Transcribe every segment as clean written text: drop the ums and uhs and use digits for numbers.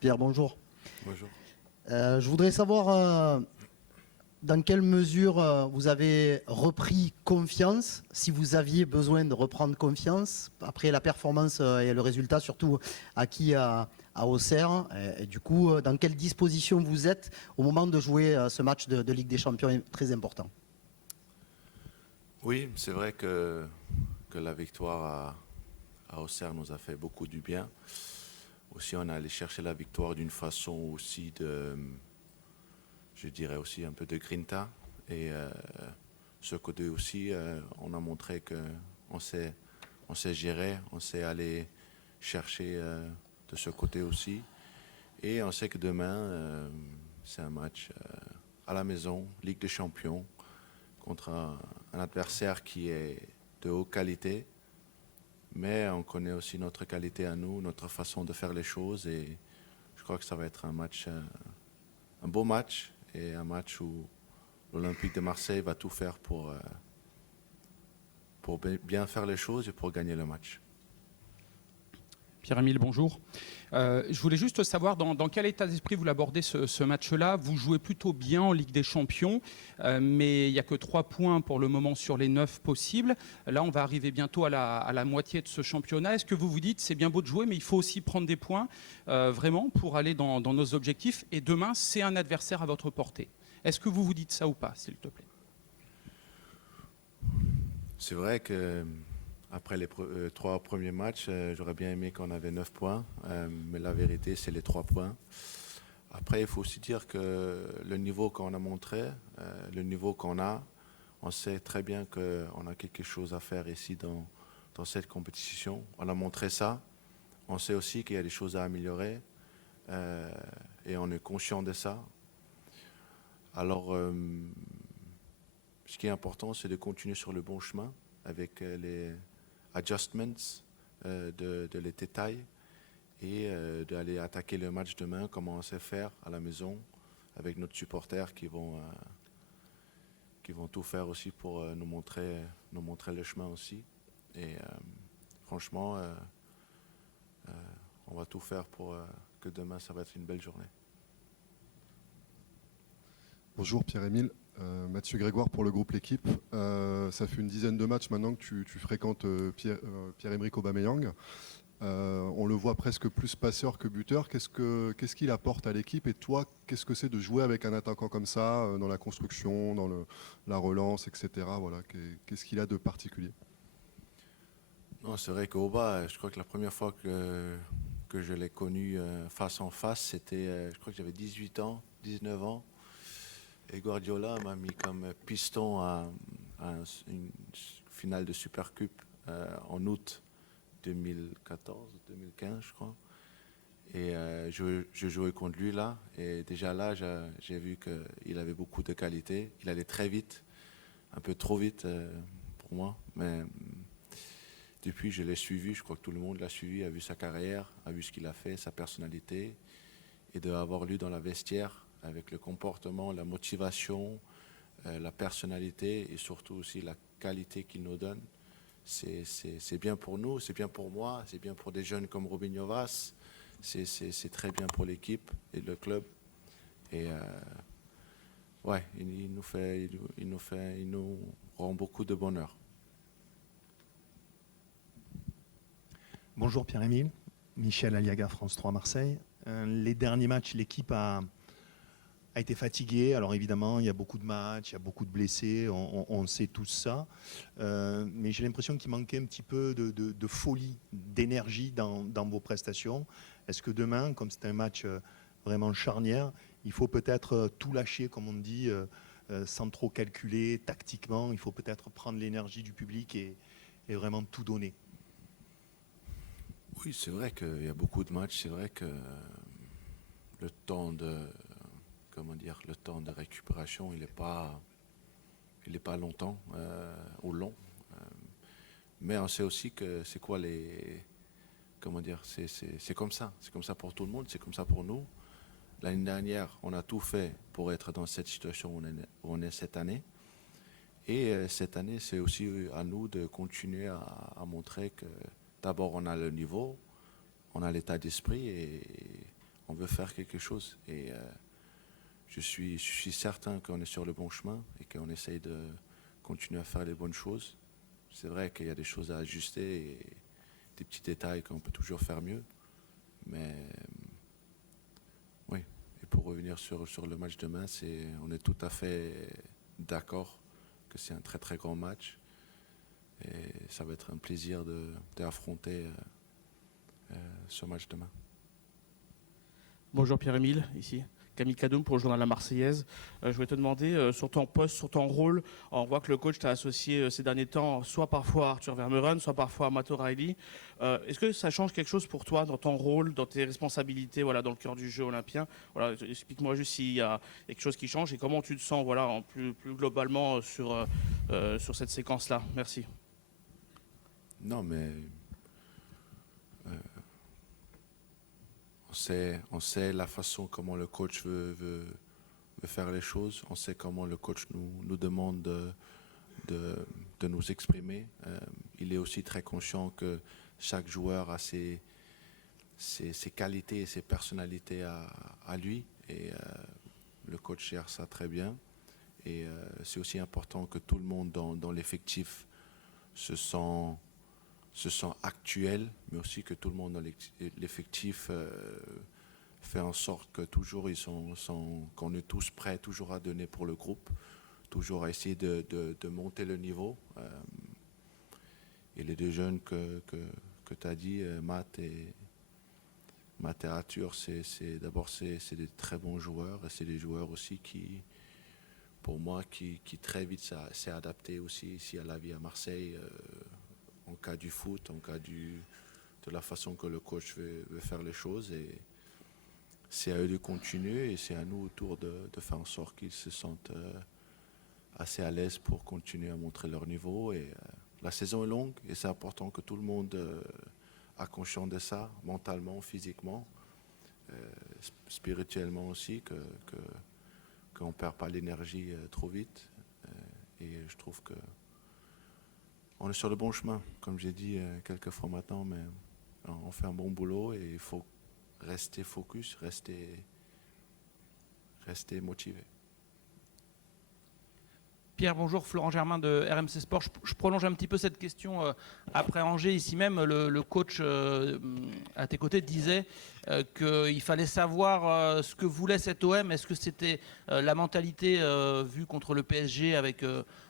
Pierre, bonjour. Bonjour. Je voudrais savoir dans quelle mesure vous avez repris confiance, si vous aviez besoin de reprendre confiance après la performance et le résultat surtout acquis à Auxerre. Et du coup, dans quelle disposition vous êtes au moment de jouer ce match de Ligue des Champions très important? Oui, c'est vrai que la victoire à Auxerre nous a fait beaucoup du bien. Aussi, on est allé chercher la victoire d'une façon aussi je dirais aussi un peu de grinta. Et ce côté aussi, on a montré qu'on sait gérer, on sait aller chercher de ce côté aussi. Et on sait que demain, c'est un match à la maison, Ligue des Champions, contre un adversaire qui est de haute qualité. Mais on connaît aussi notre qualité à nous, notre façon de faire les choses. Et je crois que ça va être un match, un beau match, et un match où l'Olympique de Marseille va tout faire pour bien faire les choses et pour gagner le match. Pierre-Emile, bonjour. Je voulais juste savoir dans quel état d'esprit vous l'abordez ce match-là. Vous jouez plutôt bien en Ligue des Champions, mais il n'y a que 3 points pour le moment sur les 9 possibles. Là, on va arriver bientôt à la moitié de ce championnat. Est-ce que vous vous dites, c'est bien beau de jouer, mais il faut aussi prendre des points, vraiment, pour aller dans nos objectifs. Et demain, c'est un adversaire à votre portée. Est-ce que vous vous dites ça ou pas, s'il te plaît? C'est vrai que après les 3 premiers matchs, j'aurais bien aimé qu'on avait 9 points, mais la vérité, c'est les 3 points. Après, il faut aussi dire que le niveau qu'on a montré, le niveau qu'on a, on sait très bien qu'on a quelque chose à faire ici dans cette compétition. On a montré ça. On sait aussi qu'il y a des choses à améliorer et on est conscient de ça. Alors, ce qui est important, c'est de continuer sur le bon chemin avec les adjustments de les détails et d'aller attaquer le match demain comme on sait faire à la maison avec nos supporters qui vont tout faire aussi pour nous montrer le chemin aussi. Et franchement, on va tout faire pour que demain, ça va être une belle journée. Bonjour Pierre-Emile, Mathieu Grégoire pour le groupe L'Équipe. Ça fait une dizaine de matchs maintenant que tu fréquentes Pierre-Emerick Aubameyang. On le voit presque plus passeur que buteur. Qu'est-ce qu'il apporte à l'équipe? Et toi, qu'est-ce que c'est de jouer avec un attaquant comme ça, dans la construction, dans la relance, etc. Voilà. Qu'est-ce qu'il a de particulier? Non, c'est vrai qu'Auba, je crois que la première fois que je l'ai connu face en face, c'était, je crois que j'avais 18 ans, 19 ans. Et Guardiola m'a mis comme piston à une finale de Supercup en août 2014-2015, je crois. Et je jouais contre lui là. Et déjà là, j'ai vu qu'il avait beaucoup de qualité. Il allait très vite, un peu trop vite pour moi. Mais depuis, je l'ai suivi. Je crois que tout le monde l'a suivi, a vu sa carrière, a vu ce qu'il a fait, sa personnalité. Et d'avoir lu dans la vestiaire avec le comportement, la motivation, la personnalité et surtout aussi la qualité qu'il nous donne. C'est bien pour nous, c'est bien pour moi, c'est bien pour des jeunes comme Robinho Vaz, c'est très bien pour l'équipe et le club. Et ouais, il nous rend beaucoup de bonheur. Bonjour Pierre-Emile, Michel Aliaga, France 3 Marseille. Les derniers matchs, l'équipe a été fatiguée. Alors évidemment, il y a beaucoup de matchs, il y a beaucoup de blessés, on sait tout ça. Mais j'ai l'impression qu'il manquait un petit peu de folie, d'énergie dans vos prestations. Est-ce que demain, comme c'est un match vraiment charnière, il faut peut-être tout lâcher, comme on dit, sans trop calculer tactiquement? Il faut peut-être prendre l'énergie du public et vraiment tout donner. Oui, c'est vrai qu'il y a beaucoup de matchs. C'est vrai que le temps de récupération, il n'est pas longtemps ou long. Mais on sait aussi que c'est quoi c'est comme ça. C'est comme ça pour tout le monde, c'est comme ça pour nous. L'année dernière, on a tout fait pour être dans cette situation où on est cette année. Et cette année, c'est aussi à nous de continuer à montrer que d'abord, on a le niveau, on a l'état d'esprit et on veut faire quelque chose. Et je suis certain qu'on est sur le bon chemin et qu'on essaye de continuer à faire les bonnes choses. C'est vrai qu'il y a des choses à ajuster et des petits détails qu'on peut toujours faire mieux. Mais oui, et pour revenir sur le match demain, on est tout à fait d'accord que c'est un très très grand match. Et ça va être un plaisir d'affronter ce match demain. Bonjour Pierre-Emile, ici Camille Cadoum pour le journal La Marseillaise. Je voulais te demander, sur ton poste, sur ton rôle, on voit que le coach t'a associé ces derniers temps, soit parfois à Arthur Vermeuren, soit parfois à Matt O'Reilly. Est-ce que ça change quelque chose pour toi dans ton rôle, dans tes responsabilités, voilà, dans le cœur du jeu olympien? Voilà, explique-moi juste s'il y a quelque chose qui change et comment tu te sens, voilà, plus globalement sur cette séquence-là. Merci. Non, mais on sait la façon comment le coach veut faire les choses. On sait comment le coach nous demande de nous exprimer. Il est aussi très conscient que chaque joueur a ses qualités et ses personnalités à lui. Et le coach gère ça très bien. Et c'est aussi important que tout le monde dans l'effectif se sent actuel, mais aussi que tout le monde dans l'effectif fait en sorte que toujours qu'on est tous prêts, toujours à donner pour le groupe, toujours à essayer de monter le niveau. Et les deux jeunes que tu as dit, Matt et Arthur, d'abord c'est des très bons joueurs et c'est des joueurs aussi pour moi, qui très vite s'est adapté aussi ici à la vie à Marseille. En cas du foot, en cas de la façon que le coach veut faire les choses. Et c'est à eux de continuer et c'est à nous autour de faire en sorte qu'ils se sentent assez à l'aise pour continuer à montrer leur niveau. Et la saison est longue et c'est important que tout le monde a conscience de ça, mentalement, physiquement, spirituellement aussi, qu'on ne perd pas l'énergie trop vite. Et je trouve que on est sur le bon chemin, comme j'ai dit quelques fois maintenant, mais on fait un bon boulot et il faut rester focus, rester motivé. Pierre, bonjour, Florent Germain de RMC Sport. Je prolonge un petit peu cette question. Après Angers, ici même, le coach à tes côtés disait qu'il fallait savoir ce que voulait cet OM. Est-ce que c'était la mentalité vue contre le PSG avec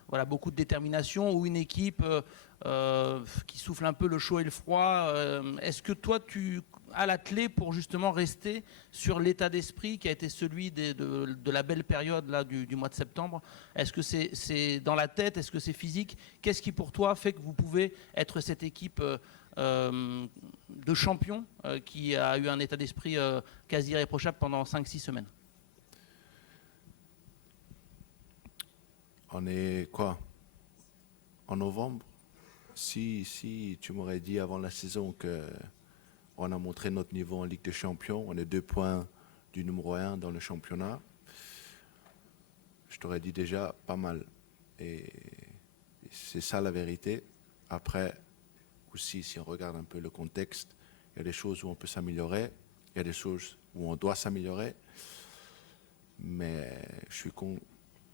voilà, beaucoup de détermination ou une équipe qui souffle un peu le chaud et le froid? Est-ce que toi, tu as la clé pour justement rester sur l'état d'esprit qui a été celui de la belle période là, du mois de septembre? Est-ce que c'est dans la tête? Est-ce que c'est physique? Qu'est-ce qui pour toi fait que vous pouvez être cette équipe de champions qui a eu un état d'esprit quasi irréprochable pendant 5-6 semaines? On est quoi? En novembre? Si tu m'aurais dit avant la saison qu'on a montré notre niveau en Ligue des Champions, on est 2 points du numéro 1 dans le championnat, je t'aurais dit déjà pas mal. Et c'est ça la vérité. Après, aussi, si on regarde un peu le contexte, il y a des choses où on peut s'améliorer, il y a des choses où on doit s'améliorer, mais je suis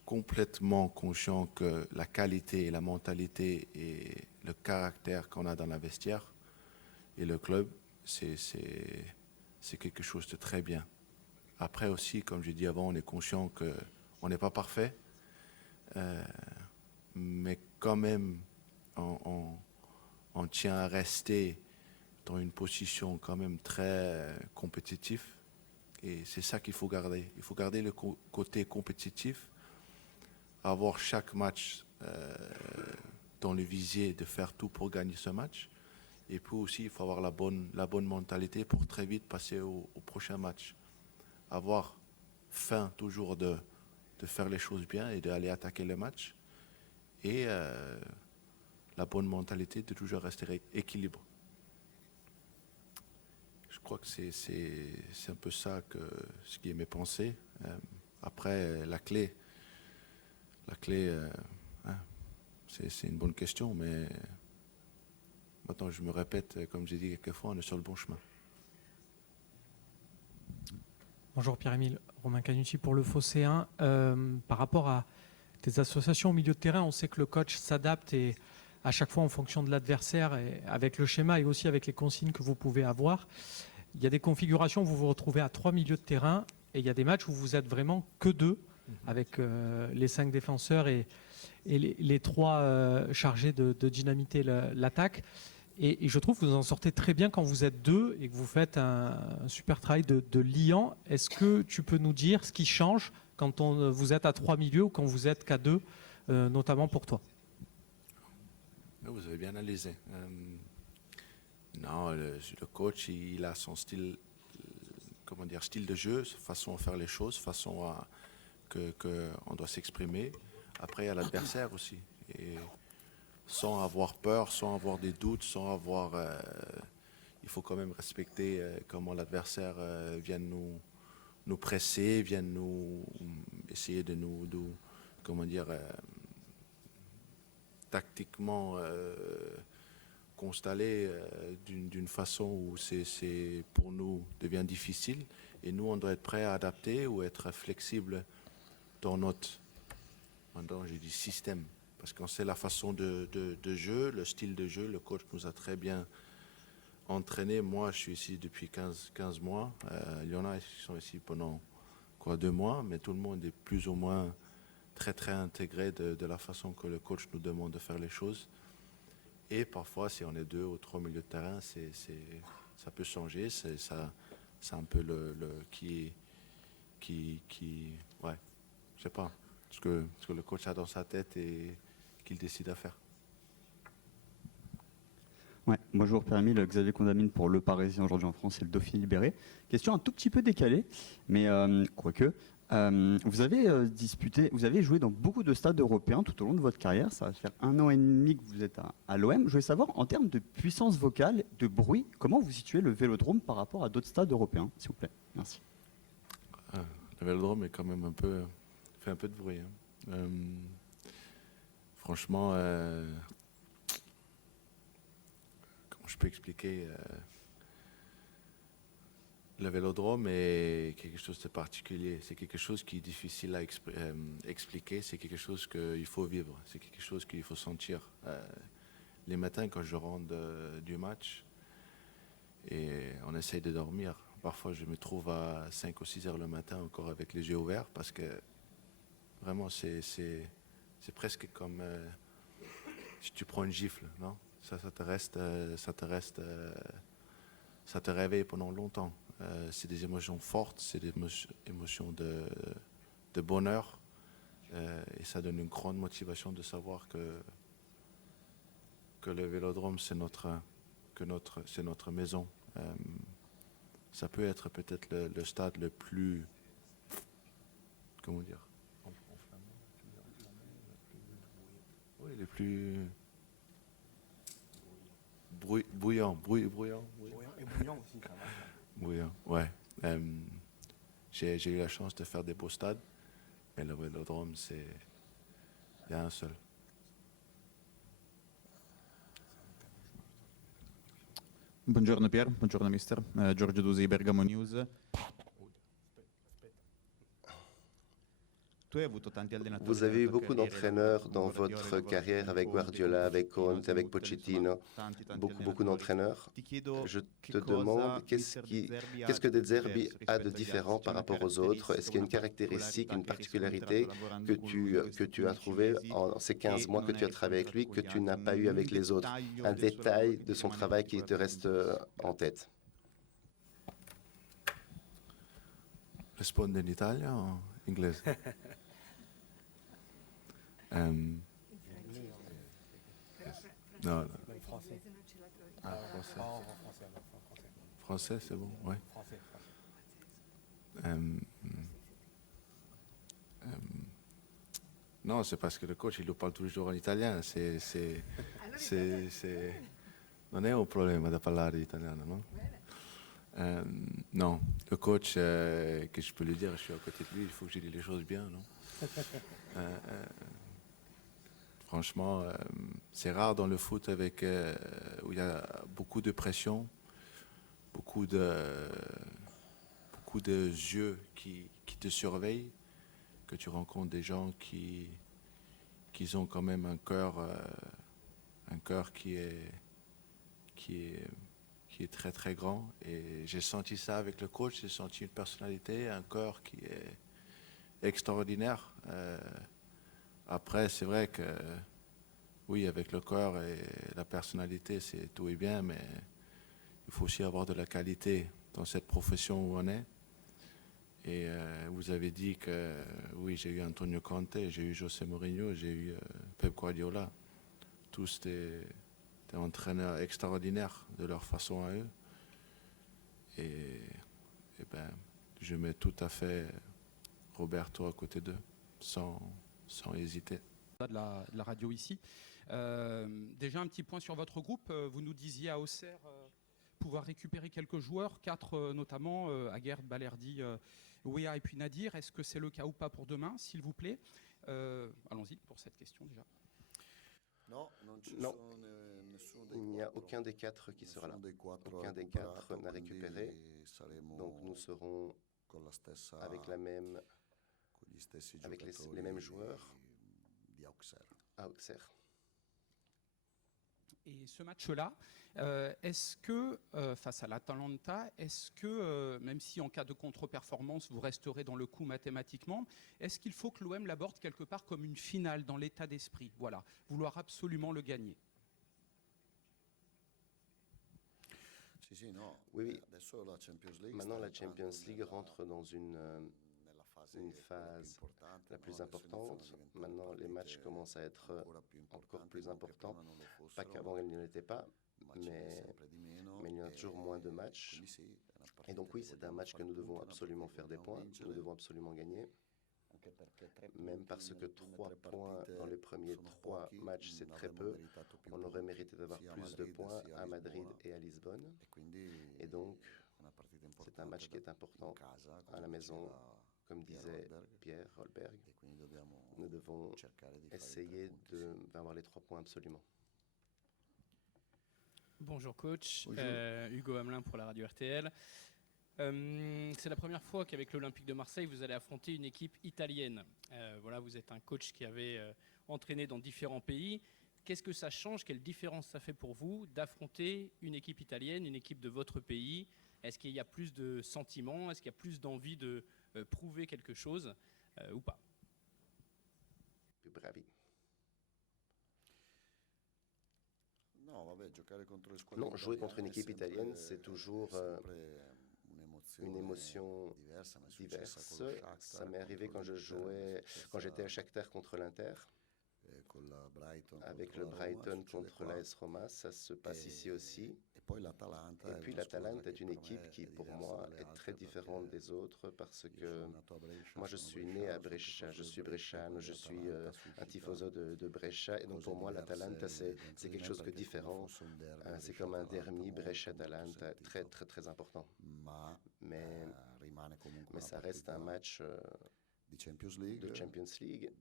complètement conscient que la qualité et la mentalité et le caractère qu'on a dans la vestiaire et le club, c'est quelque chose de très bien. Après aussi, comme j'ai dit avant, on est conscient qu'on n'est pas parfait, mais quand même, on tient à rester dans une position quand même très compétitive. Et c'est ça qu'il faut garder. Il faut garder le côté compétitif, avoir chaque match dans le visier de faire tout pour gagner ce match. Et puis aussi, il faut avoir la bonne mentalité pour très vite passer au prochain match. Avoir faim toujours de faire les choses bien et d'aller attaquer le match. Et la bonne mentalité de toujours rester équilibré. Je crois que c'est un peu ça ce qui est mes pensées. Après, la clé, c'est une bonne question, mais maintenant je me répète, comme j'ai dit quelques fois, on est sur le bon chemin. Bonjour Pierre-Émile, Romain Canucci pour le Phocéen. Par rapport à tes associations au milieu de terrain, on sait que le coach s'adapte et à chaque fois en fonction de l'adversaire, et avec le schéma et aussi avec les consignes que vous pouvez avoir. Il y a des configurations où vous vous retrouvez à 3 milieux de terrain et il y a des matchs où vous êtes vraiment que 2 avec les 5 défenseurs et les 3 chargés de dynamiter l'attaque. Et je trouve que vous en sortez très bien quand vous êtes 2 et que vous faites un super travail de liant. Est-ce que tu peux nous dire ce qui change quand vous êtes à 3 milieux ou quand vous êtes qu'à 2, notamment pour toi? Vous avez bien analysé. Non, le coach, il a son style, style de jeu, façon à faire les choses, façon à on doit s'exprimer. Après, il y a l'adversaire aussi. Et sans avoir peur, sans avoir des doutes, sans avoir... il faut quand même respecter comment l'adversaire vient nous presser, vient nous essayer de nous tactiquement constater d'une façon où c'est pour nous devient difficile. Et nous, on doit être prêt à adapter ou être flexible dans notre, maintenant j'ai dit système, parce qu'on sait la façon de jeu, le style de jeu. Le coach nous a très bien entraîné. Moi, je suis ici depuis 15 mois. Il y en a qui sont ici pendant 2 mois, mais tout le monde est plus ou moins très intégré de la façon que le coach nous demande de faire les choses. Et parfois, si on est 2 ou 3 milieux de terrain, ça peut changer. C'est un peu le qui ouais, je sais pas, ce que le coach a dans sa tête et qu'il décide à faire. Ouais, bonjour Pierre-Émile, Xavier Condamine pour Le Parisien aujourd'hui en France et le Dauphiné Libéré. Question un tout petit peu décalée, mais quoique. Vous avez joué dans beaucoup de stades européens tout au long de votre carrière. Ça va faire 1 an et demi que vous êtes à l'OM. Je voulais savoir, en termes de puissance vocale, de bruit, comment vous situez le Vélodrome par rapport à d'autres stades européens, s'il vous plaît? Merci. Le Vélodrome est quand même fait un peu de bruit. Franchement, comment je peux expliquer le Vélodrome est quelque chose de particulier. C'est quelque chose qui est difficile à expliquer. C'est quelque chose qu'il faut vivre. C'est quelque chose qu'il faut sentir. Les matins, quand je rentre du match, et on essaye de dormir, parfois je me trouve à 5 ou 6 heures le matin encore avec les yeux ouverts parce que vraiment c'est presque comme si tu prends une gifle, non? Ça te réveille pendant longtemps. C'est des émotions fortes, c'est des émotions de bonheur et ça donne une grande motivation de savoir que le Vélodrome c'est notre maison. Ça peut être peut-être le stade le plus, comment dire, oui, le plus bruyant et bouillant aussi. Bouillant, ouais. J'ai eu la chance de faire des beaux stades, mais le Vélodrome, il y a un seul. Buongiorno Pier, buongiorno mister, Giorgio Dusi, Bergamo News. Vous avez eu beaucoup d'entraîneurs dans votre carrière avec Guardiola, avec Conte, avec Pochettino, beaucoup d'entraîneurs. Je te demande, qu'est-ce que De Zerbi a de différent par rapport aux autres? Est-ce qu'il y a une caractéristique, une particularité que tu as trouvée en ces 15 mois que tu as travaillé avec lui, que tu n'as pas eu avec les autres? Un détail de son travail qui te reste en tête? Rispondo in Italia o inglese? Non. Ah, français, c'est bon, ouais. Non, c'est parce que le coach, il nous parle toujours en italien. Non è un problema da parlare italiano, no? Non, le coach, que je peux lui dire, je suis à côté de lui, il faut que je dise les choses bien, non? Franchement, c'est rare dans le foot où il y a beaucoup de pression, beaucoup beaucoup de yeux qui te surveillent, que tu rencontres des gens qui ont quand même un cœur qui est très très grand. Et j'ai senti ça avec le coach, j'ai senti une personnalité, un cœur qui est extraordinaire. Après, c'est vrai que oui, avec le cœur et la personnalité, c'est tout est bien, mais il faut aussi avoir de la qualité dans cette profession où on est. Et vous avez dit que oui, j'ai eu Antonio Conte, j'ai eu José Mourinho, j'ai eu Pep Guardiola. Tous des entraîneurs extraordinaires de leur façon à eux. Et ben, je mets tout à fait Roberto à côté d'eux, sans hésiter. De la radio ici. Déjà un petit point sur votre groupe. Vous nous disiez à Auxerre pouvoir récupérer quelques joueurs, 4 notamment, Aguerd, Balerdi, Ouéa et puis Nadir. Est-ce que c'est le cas ou pas pour demain, s'il vous plaît? Allons-y pour cette question déjà. Non, il n'y a aucun des 4 qui sera là. Aucun des 4 n'a récupéré. Donc nous serons avec les mêmes joueurs à Auxerre. Et ce match-là, est-ce que, face à l'Atalanta, est-ce que, même si en cas de contre-performance, vous resterez dans le coup mathématiquement, est-ce qu'il faut que l'OM l'aborde quelque part comme une finale dans l'état d'esprit? Voilà, vouloir absolument le gagner. Oui. Maintenant, la Champions League rentre dans une phase la plus importante. Maintenant, les matchs commencent à être encore plus importants. Pas qu'avant, ils n'y étaient pas, mais il y en a toujours moins de matchs. Et donc oui, c'est un match que nous devons absolument faire des points, nous devons absolument gagner. Même parce que 3 points dans les premiers 3 matchs, c'est très peu. On aurait mérité d'avoir plus de points à Madrid et à Lisbonne. Et donc, c'est un match qui est important à la maison. Comme disait Pierre Holberg, nous devons essayer d'avoir les 3 points absolument. Bonjour coach, Bonjour. Hugo Hamelin pour la radio RTL. C'est la première fois qu'avec l'Olympique de Marseille, vous allez affronter une équipe italienne. Voilà, vous êtes un coach qui avait entraîné dans différents pays. Qu'est-ce que ça change? Quelle différence ça fait pour vous d'affronter une équipe italienne, une équipe de votre pays? Est-ce qu'il y a plus de sentiments? Est-ce qu'il y a plus d'envie de prouver quelque chose ou pas? Bravi. Non, jouer contre une équipe italienne, c'est toujours une émotion diverse. Ça m'est arrivé quand j'étais à Shakhtar contre l'Inter. Avec le Brighton contre l'AS Roma, ça se passe ici aussi. Et puis l'Atalanta est une équipe qui, pour moi, est très différente des autres parce que moi, je suis né à Brescia, je suis bresciano, je suis un tifoso de Brescia. Et donc, pour moi, l'Atalanta, c'est quelque chose de différent. C'est comme un derby Brescia-Atalanta, très, très, très important. Mais ça reste un match de Champions League,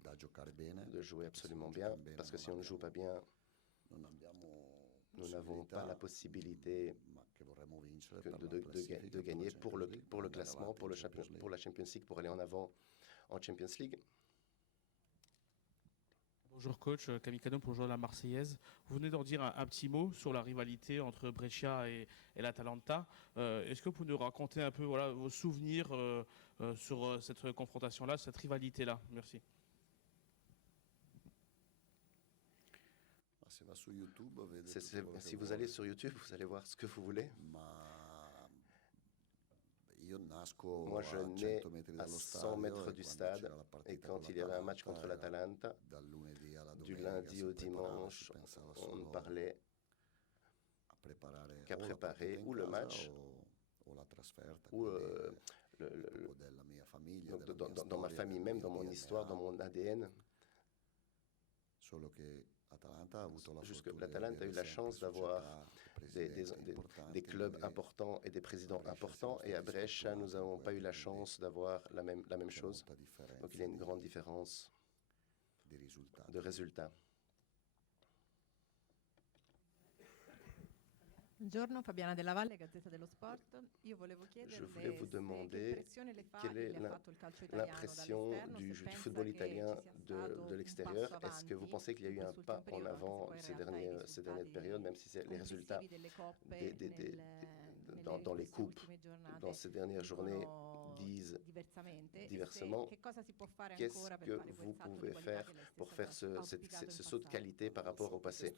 de jouer absolument bien, parce que si on ne joue pas bien, nous n'avons pas la possibilité de gagner pour le classement, pour la Champions League, pour aller en avant en Champions League. Bonjour coach, Camille Cadon pour le journal La Marseillaise. Vous venez d'en dire un petit mot sur la rivalité entre Brescia et l'Atalanta. Est-ce que vous pouvez nous raconter un peu vos souvenirs sur cette confrontation-là, cette rivalité-là? Merci. Si vous allez sur YouTube, vous allez voir ce que vous voulez. Moi, je nais à 100 mètres du stade et quand il y avait un match contre l'Atalanta, du lundi au dimanche, on ne parlait qu'à préparer ou le match ou dans ma famille même, dans mon histoire, dans mon ADN. Juste que l'Atalanta a eu la chance d'avoir des clubs importants et des présidents importants, et à Brescia, nous n'avons pas eu la chance d'avoir la même chose. Donc il y a une grande différence de résultats. Buongiorno, Fabiana Della Valle, Gazzetta dello Sport. Je voulais vous demander quelle est l'impression du football italien de l'extérieur. Est-ce que vous pensez qu'il y a eu un pas en avant ces dernières périodes, même si les résultats dans les coupes, dans ces dernières journées, disent diversement? Qu'est-ce que vous pouvez faire pour faire ce saut de qualité par rapport au passé?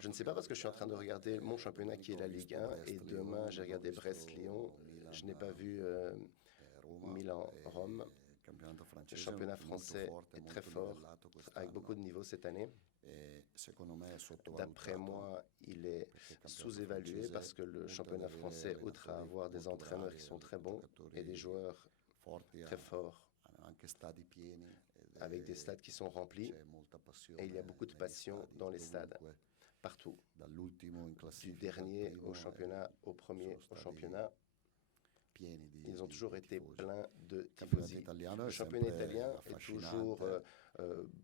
Je ne sais pas parce que je suis en train de regarder mon championnat qui est la Ligue 1 et demain j'ai regardé Brest-Lyon. Je n'ai pas vu Milan-Rome. Le championnat français est très fort, avec beaucoup de niveaux cette année. D'après moi, il est sous-évalué parce que le championnat français, outre à avoir des entraîneurs qui sont très bons et des joueurs très forts, avec des stades qui sont remplis, et il y a beaucoup de passion dans les stades, partout, du dernier au championnat au premier au championnat. Ils ont toujours été pleins de tifosi. Le championnat italien est toujours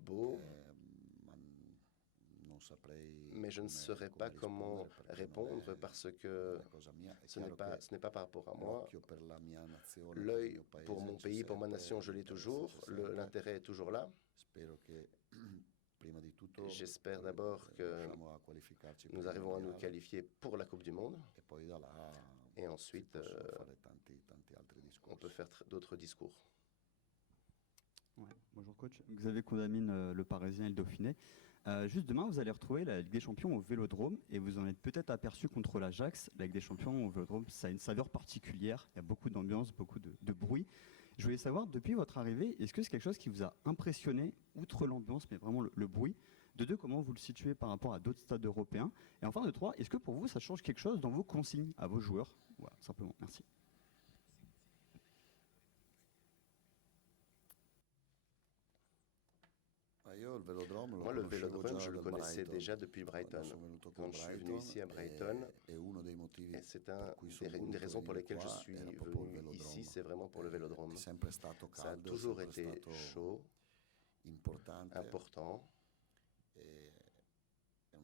beau, mais je ne saurais pas comment répondre parce que ce n'est pas par rapport à moi. L'œil pour mon pays, pour ma nation, je l'ai toujours. L'intérêt est toujours là. J'espère d'abord que nous arrivons à nous qualifier pour la Coupe du Monde. Et ensuite, on peut faire d'autres discours. Ouais. Bonjour coach, Xavier Condamine, le Parisien et le Dauphiné. Juste demain, vous allez retrouver la Ligue des Champions au Vélodrome et vous en êtes peut-être aperçu contre l'Ajax. La Ligue des Champions au Vélodrome, ça a une saveur particulière. Il y a beaucoup d'ambiance, beaucoup de bruit. Je voulais savoir, depuis votre arrivée, est-ce que c'est quelque chose qui vous a impressionné, outre l'ambiance, mais vraiment le bruit? De deux, comment vous le situez par rapport à d'autres stades européens? Et enfin, de trois, est-ce que pour vous, ça change quelque chose dans vos consignes à vos joueurs? Voilà, simplement. Merci. Moi, le Vélodrome, je le connaissais déjà depuis Brighton. Quand je suis venu ici à Brighton, et c'est une des raisons pour lesquelles je suis venu ici, c'est vraiment pour le Vélodrome. Ça a toujours été chaud, important.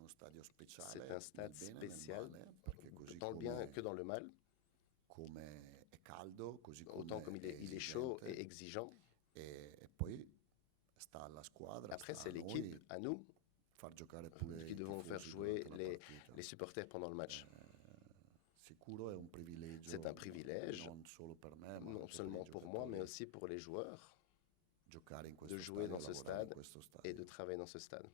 C'est un stade spécial, tant le bien que dans le mal, autant comme il est chaud et exigeant. Après, c'est l'équipe, à nous, qui devons faire jouer les supporters pendant le match. C'est un privilège, non seulement pour moi, mais aussi pour les joueurs, de jouer dans ce stade et de travailler dans ce stade.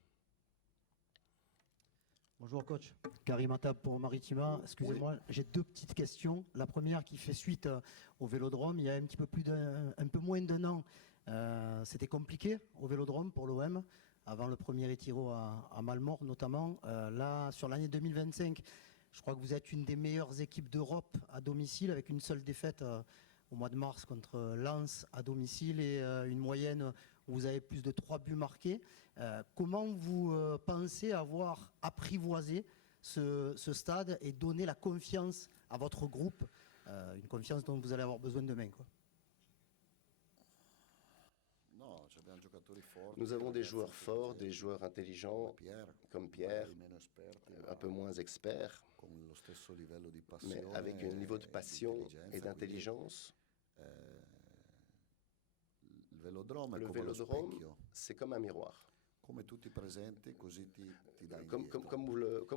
Bonjour coach, Karim Attab pour Maritima. Excusez-moi, j'ai deux petites questions. La première qui fait suite au Vélodrome. Il y a un peu moins d'un an, c'était compliqué au Vélodrome pour l'OM, avant le premier Retiro à Malmort notamment. Là, sur l'année 2025, je crois que vous êtes une des meilleures équipes d'Europe à domicile, avec une seule défaite au mois de mars contre Lens à domicile et une moyenne où vous avez plus de 3 buts marqués. Comment vous pensez avoir apprivoisé ce stade et donné la confiance à votre groupe, une confiance dont vous allez avoir besoin demain, quoi? Nous avons des joueurs forts, des joueurs intelligents comme Pierre, un peu moins experts, mais avec un niveau de passion et d'intelligence. Le Vélodrome, c'est comme un miroir. Comme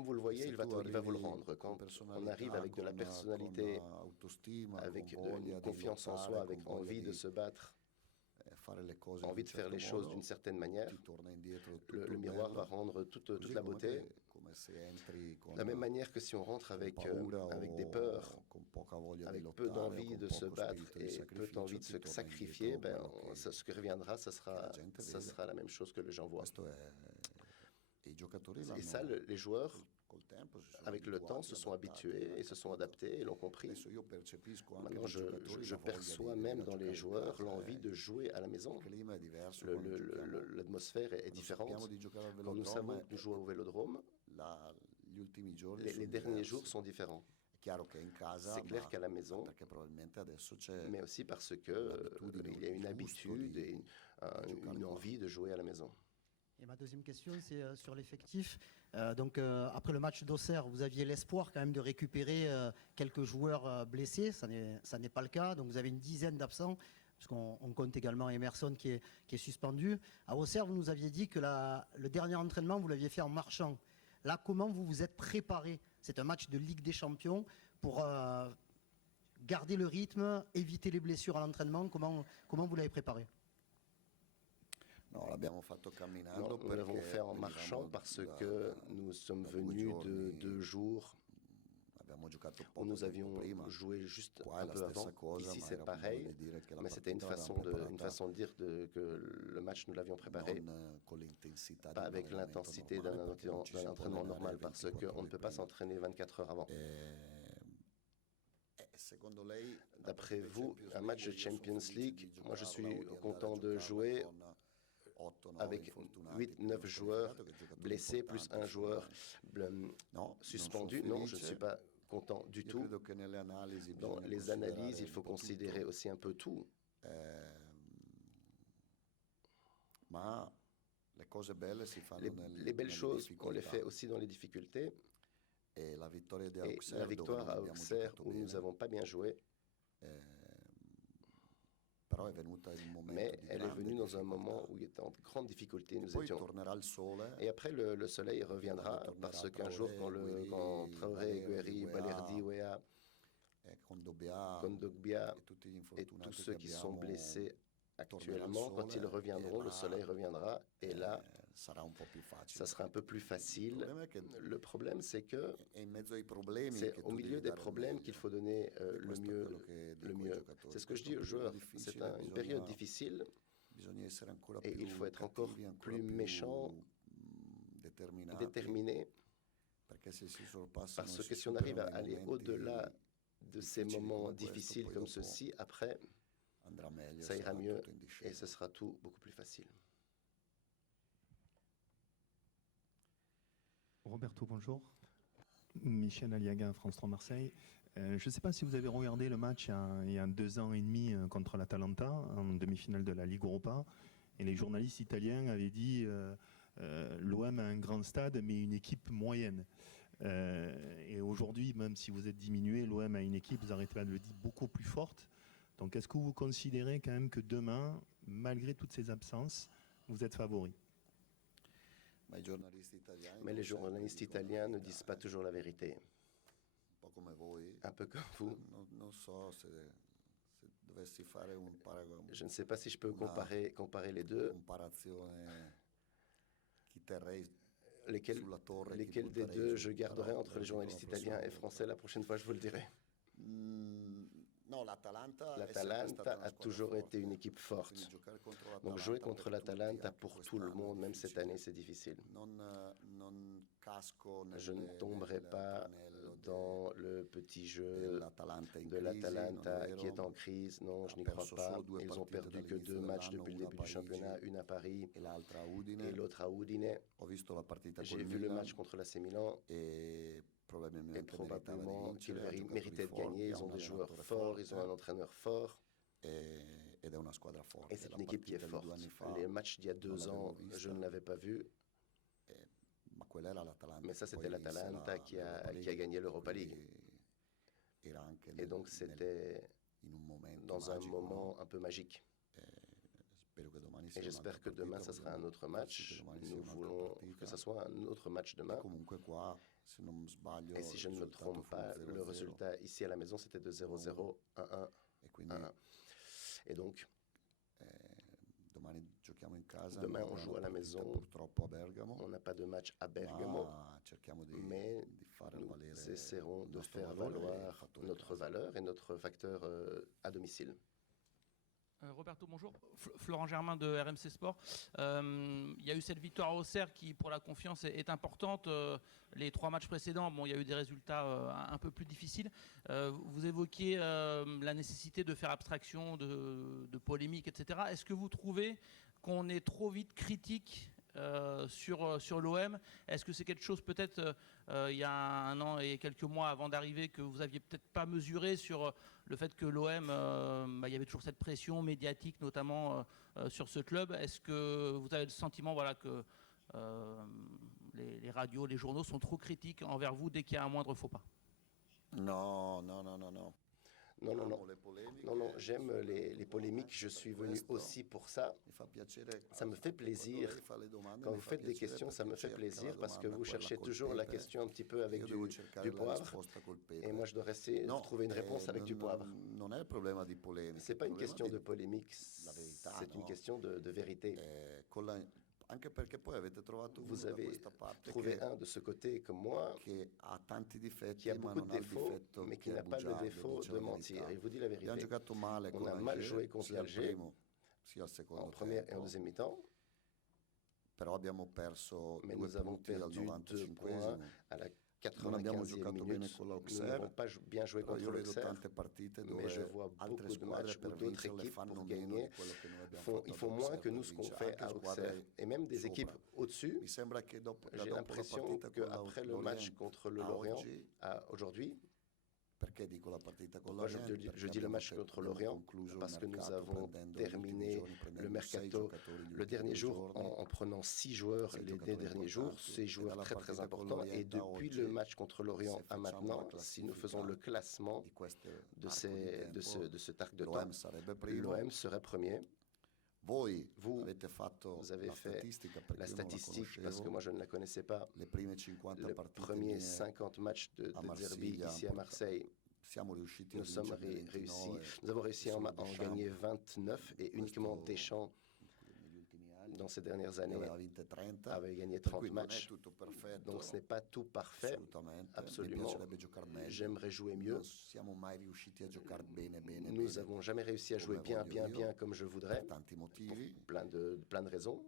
vous le voyez, il va vous le rendre. Quand on arrive avec de la personnalité, avec une confiance en soi, avec envie de se battre, envie de faire les choses d'une certaine manière, le miroir va rendre toute la beauté. De la même manière que si on rentre avec des peurs, avec peu d'envie de se battre et peu d'envie de se sacrifier, ce qui reviendra, ça sera la même chose que les gens voient. Et ça, les joueurs, avec le temps, se sont habitués et se sont adaptés et l'ont compris. Maintenant, je perçois même dans les joueurs l'envie de jouer à la maison. L'atmosphère est différente. Quand nous savons que nous jouons au Vélodrome, les derniers jours sont différents. C'est clair qu'à la maison, mais aussi parce qu'il y a une habitude et une envie de jouer à la maison. Et ma deuxième question, c'est sur l'effectif. Après le match d'Auxerre, vous aviez l'espoir quand même de récupérer quelques joueurs blessés. Ça n'est pas le cas. Donc vous avez une dizaine d'absents, puisqu'on compte également Emerson qui est suspendu. À Auxerre, vous nous aviez dit que le dernier entraînement, vous l'aviez fait en marchant. Là, comment vous vous êtes préparé? C'est un match de Ligue des Champions pour garder le rythme, éviter les blessures à l'entraînement. Comment vous l'avez préparé? Non, nous l'avons fait en marchant parce que nous sommes venus de 2 jours où nous avions joué juste un peu avant. Ici, c'est pareil, mais c'était une façon de dire que le match, nous l'avions préparé pas avec l'intensité d'un entraînement normal, parce qu'on ne peut pas s'entraîner 24 heures avant. D'après vous, un match de Champions League, moi je suis content de jouer avec 8-9 joueurs blessés, plus un joueur suspendu. Non, je ne suis pas content du tout. Dans les analyses, il faut considérer aussi un peu tout. Les belles choses, on les fait aussi dans les difficultés. Et la victoire à Auxerre, où nous n'avons pas bien joué, mais elle est venue dans un moment où il était en grande difficulté. Nous étions. Et après, le soleil reviendra, parce qu'un jour, quand Traoré, Guéry, Balerdi, Wea, Kondogbia et tous ceux qui sont blessés actuellement, quand ils reviendront, le soleil reviendra, et là, ça sera un peu plus facile. Le problème, c'est que c'est au milieu des problèmes qu'il faut donner le mieux. C'est ce que je dis aux joueurs. C'est une période difficile, et il faut être encore plus méchant, déterminé, parce que si on arrive à aller au-delà de ces moments difficiles comme ceux-ci, après, ça ira mieux et ce sera tout beaucoup plus facile. Roberto, bonjour. Michel Aliaga, France 3 Marseille. Je ne sais pas si vous avez regardé le match il y a 2 ans et demi contre l'Atalanta, en demi-finale de la Ligue Europa. Et les journalistes italiens avaient dit l'OM a un grand stade, mais une équipe moyenne. Et aujourd'hui, même si vous êtes diminué, l'OM a une équipe, vous arrêtez pas de le dire, beaucoup plus forte. Donc est-ce que vous considérez quand même que demain, malgré toutes ces absences, vous êtes favori? Mais les journalistes italiens ne disent pas toujours la vérité. Un peu comme vous. Je ne sais pas si je peux comparer les deux. Lesquels des deux je garderai entre les journalistes italiens et français? La prochaine fois, je vous le dirai. L'Atalanta a toujours été une équipe forte. Donc jouer contre l'Atalanta pour tout le monde, même cette année, c'est difficile. Je ne tomberai pas dans le petit jeu de l'Atalanta qui est en crise. Non, je n'y crois pas. Ils ont perdu que 2 matchs depuis le début du championnat, une à Paris et l'autre à Udine. J'ai vu le match contre l'AC Milan. Et probablement qu'ils méritaient de gagner. Ils ont des joueurs forts, ils ont un entraîneur fort. Et c'est une équipe qui est forte. Les matchs d'il y a 2 ans, je ne l'avais pas vu. Mais ça, c'était l'Atalanta qui a gagné l'Europa League. Et donc, c'était dans un moment un peu magique. Et j'espère que demain, ça sera un autre match. Nous voulons que ce soit un autre match demain. Et si je ne me trompe pas, le résultat ici à la maison, c'était de 0-0, 1-1, 1-1. Et donc, demain, on joue à la maison. On n'a pas de match à Bergamo. Mais nous essaierons de faire valoir notre valeur et notre facteur à domicile. Roberto, bonjour. Florent Germain de RMC Sport. Il y a eu cette victoire à Auxerre qui, pour la confiance, est importante. Les 3 matchs précédents, il y a eu des résultats un peu plus difficiles. Vous évoquiez la nécessité de faire abstraction de polémiques, etc. Est-ce que vous trouvez qu'on est trop vite critique sur l'OM? Est-ce que c'est quelque chose peut-être il y a 1 an et quelques mois avant d'arriver que vous aviez peut-être pas mesuré sur le fait que l'OM, il y avait toujours cette pression médiatique notamment sur ce club? Est-ce que vous avez le sentiment que les radios, les journaux sont trop critiques envers vous dès qu'il y a un moindre faux pas? Non, j'aime les polémiques, je suis venu aussi pour ça. Ça me fait plaisir. Quand vous faites des questions, ça me fait plaisir parce que vous cherchez toujours la question un petit peu avec du poivre. Et moi, je dois essayer de trouver une réponse avec du poivre. Ce n'est pas une question de polémique, c'est une question de vérité. Vous avez trouvé un de ce côté comme moi qui a beaucoup de défauts, mais qui n'a pas le défaut de mentir. Il vous dit la vérité. On a mal joué contre l'Alger en première et en deuxième mi-temps, mais nous avons perdu 2 points à la 95e minute. Nous n'avons pas bien joué contre l'Auxerre, mais je vois beaucoup de matchs où d'autres équipes, pour gagner, ils font moins que nous ce qu'on fait à Auxerre. Et même des équipes au-dessus, j'ai l'impression qu'après le match contre le Lorient, aujourd'hui, pourquoi je dis le match contre l'Orient? Parce que nous avons terminé le mercato le dernier jour en prenant 6 joueurs les 2 derniers jours, 6 joueurs très très importants. Et depuis le match contre l'Orient à maintenant, si nous faisons le classement de cet arc de temps, l'OM serait premier. Vous avez fait la statistique, parce que moi je ne la connaissais pas, les premiers 50 matchs de derby ici à Marseille. Nous avons réussi à en gagner 29 et uniquement Deschamps, dans ces dernières années, avait gagné 30 matchs. Donc ce n'est pas tout parfait, absolument. J'aimerais jouer mieux. Nous n'avons jamais réussi à jouer bien comme je voudrais, pour plein de raisons.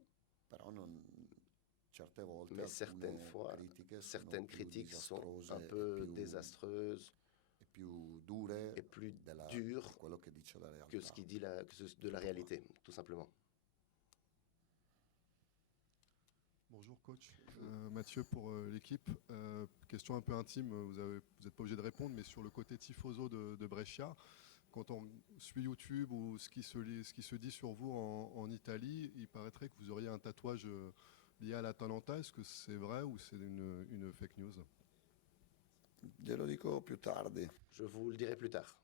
Mais certaines fois, certaines critiques sont un peu désastreuses et plus dures que ce qui dit de la réalité, tout simplement. Bonjour coach, Mathieu pour l'équipe. Question un peu intime, vous n'êtes pas obligé de répondre, mais sur le côté tifoso de Brescia, quand on suit YouTube ou ce qui se dit sur vous en Italie, il paraîtrait que vous auriez un tatouage lié à l'Atalanta. Est-ce que c'est vrai ou c'est une fake news? Je vous le dirai plus tard.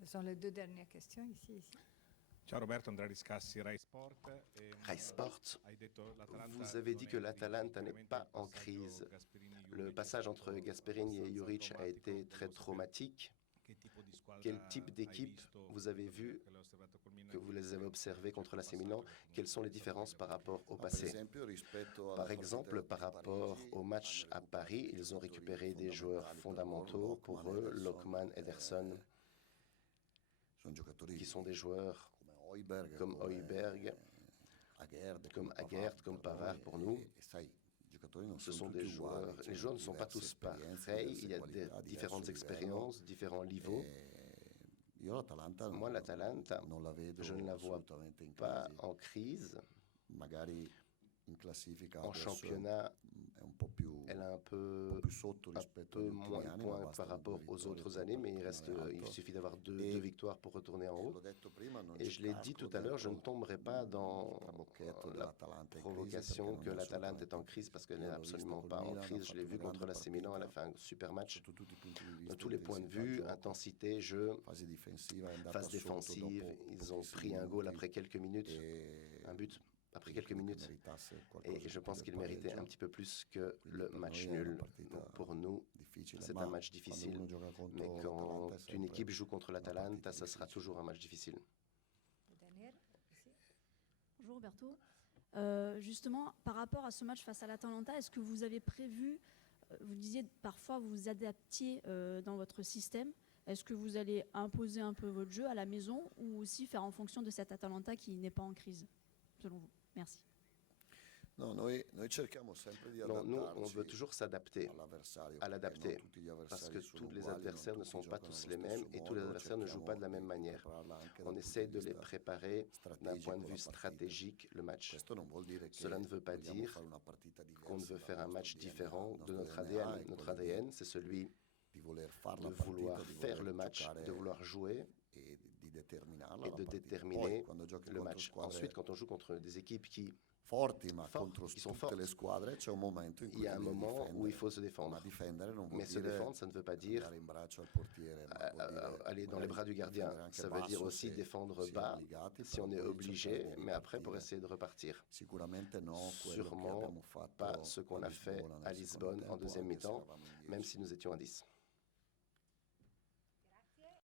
Ce sont les 2 dernières questions ici. Ciao Roberto, Andrea Riscassi, Rai Sport. Rai Sport, vous avez dit que l'Atalanta n'est pas en crise. Le passage entre Gasperini et Juric a été très traumatique. Quel type d'équipe vous avez vu, que vous les avez observés contre l'AC Milan? Quelles sont les différences par rapport au passé? Par exemple, par rapport au match à Paris, ils ont récupéré des joueurs fondamentaux pour eux, Lockman, Ederson, qui sont des joueurs comme Højbjerg, comme Aguerd, comme Pavard pour nous. Ce sont des joueurs. Les joueurs ne sont pas tous pareils. Il y a différentes expériences, différents niveaux. Moi, l'Atalanta, je ne la vois pas en crise. En championnat, elle a un peu moins de points par rapport aux autres années, mais il suffit d'avoir 2 victoires pour retourner en haut. Et je l'ai dit tout à l'heure, je ne tomberai pas dans la provocation que l'Atalanta est en crise, parce qu'elle n'est absolument pas en crise. Je l'ai vu contre l'AC Milan, elle a fait un super match de tous les points de vue, intensité, jeu, phase défensive. Ils ont pris un goal après quelques minutes, un but après quelques minutes. Et je pense qu'il méritait un petit peu plus que le match nul. Donc pour nous, c'est un match difficile. Mais quand une équipe joue contre l'Atalanta, ça sera toujours un match difficile. Bonjour Roberto. Justement, par rapport à ce match face à l'Atalanta, est-ce que vous avez prévu, vous disiez parfois vous vous adaptiez dans votre système, est-ce que vous allez imposer un peu votre jeu à la maison ou aussi faire en fonction de cette Atalanta qui n'est pas en crise, selon vous? Merci. Non, nous, on veut toujours s'adapter à l'adapter, parce que tous les adversaires ne sont pas tous les mêmes et tous les adversaires ne jouent pas de la même manière. On essaie de les préparer d'un point de vue stratégique, le match. Cela ne veut pas dire qu'on ne veut faire un match différent de notre ADN. Notre ADN, c'est celui de vouloir faire le match, de vouloir jouer et de déterminer le match. Ensuite, quand on joue contre des équipes qui sont fortes, il y a un moment où il faut se défendre. Mais se défendre, ça ne veut pas dire aller dans les bras du gardien. Ça veut dire aussi défendre bas si on est obligé, mais après pour essayer de repartir. Sûrement pas ce qu'on a fait à Lisbonne en deuxième mi-temps, même si nous étions à 10.